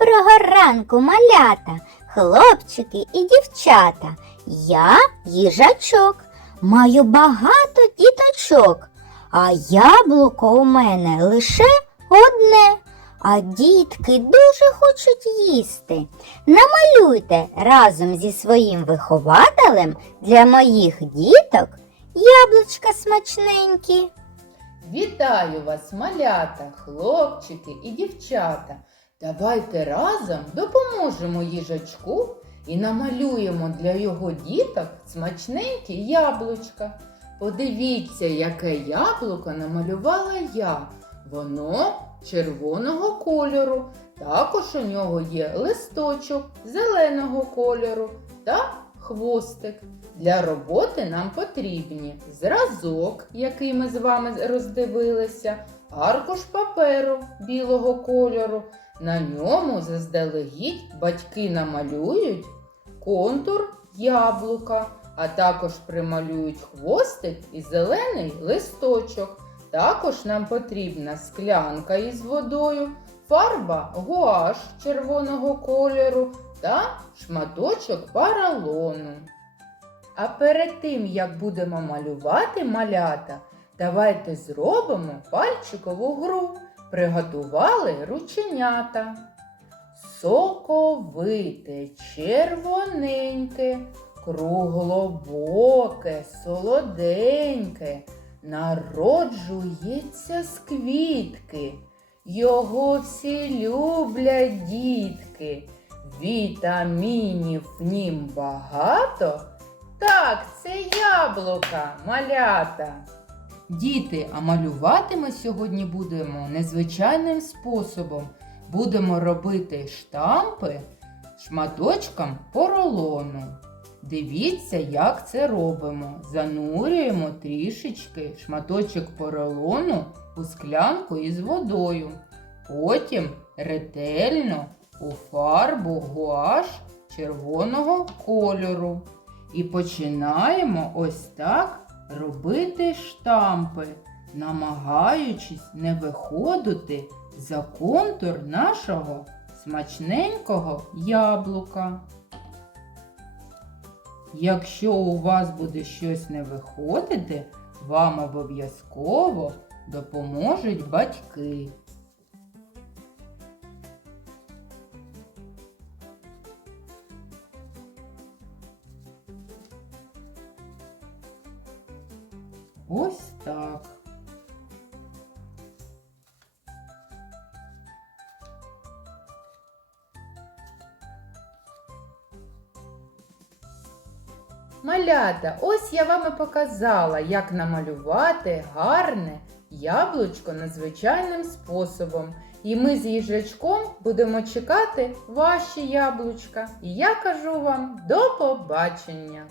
Доброго ранку, малята, хлопчики і дівчата. Я їжачок, маю багато діточок, а яблуко у мене лише одне. А дітки дуже хочуть їсти. Намалюйте разом зі своїм вихователем для моїх діток яблучка смачненькі. Вітаю вас, малята, хлопчики і дівчата. Давайте разом допоможемо їжачку і намалюємо для його діток смачненькі яблучка. Подивіться, яке яблуко намалювала я. Воно червоного кольору. Також у нього є листочок зеленого кольору та хвостик. Для роботи нам потрібні зразок, який ми з вами роздивилися, аркуш паперу білого кольору. На ньому заздалегідь батьки намалюють контур яблука, а також прималюють хвостик і зелений листочок. Також нам потрібна склянка із водою, фарба гуаш червоного кольору та шматочок поролону. А перед тим, як будемо малювати малята, давайте зробимо пальчикову гру. Приготували рученята. Соковите, червоненьке, круглобоке, солоденьке, народжується з квітки. Його всі люблять дітки. Вітамінів в нім багато. Так, це яблука, малята. Діти, а малювати ми сьогодні будемо незвичайним способом. Будемо робити штампи шматочком поролону. Дивіться, як це робимо. Занурюємо трішечки шматочок поролону у склянку із водою. Потім ретельно у фарбу гуаш червоного кольору. І починаємо ось так робити штампи, намагаючись не виходити за контур нашого смачненького яблука. Якщо у вас буде щось не виходити, вам обов'язково допоможуть батьки. Ось так. Малята, ось я вам і показала, як намалювати гарне яблучко надзвичайним способом. І ми з їжачком будемо чекати ваші яблучка. І я кажу вам до побачення!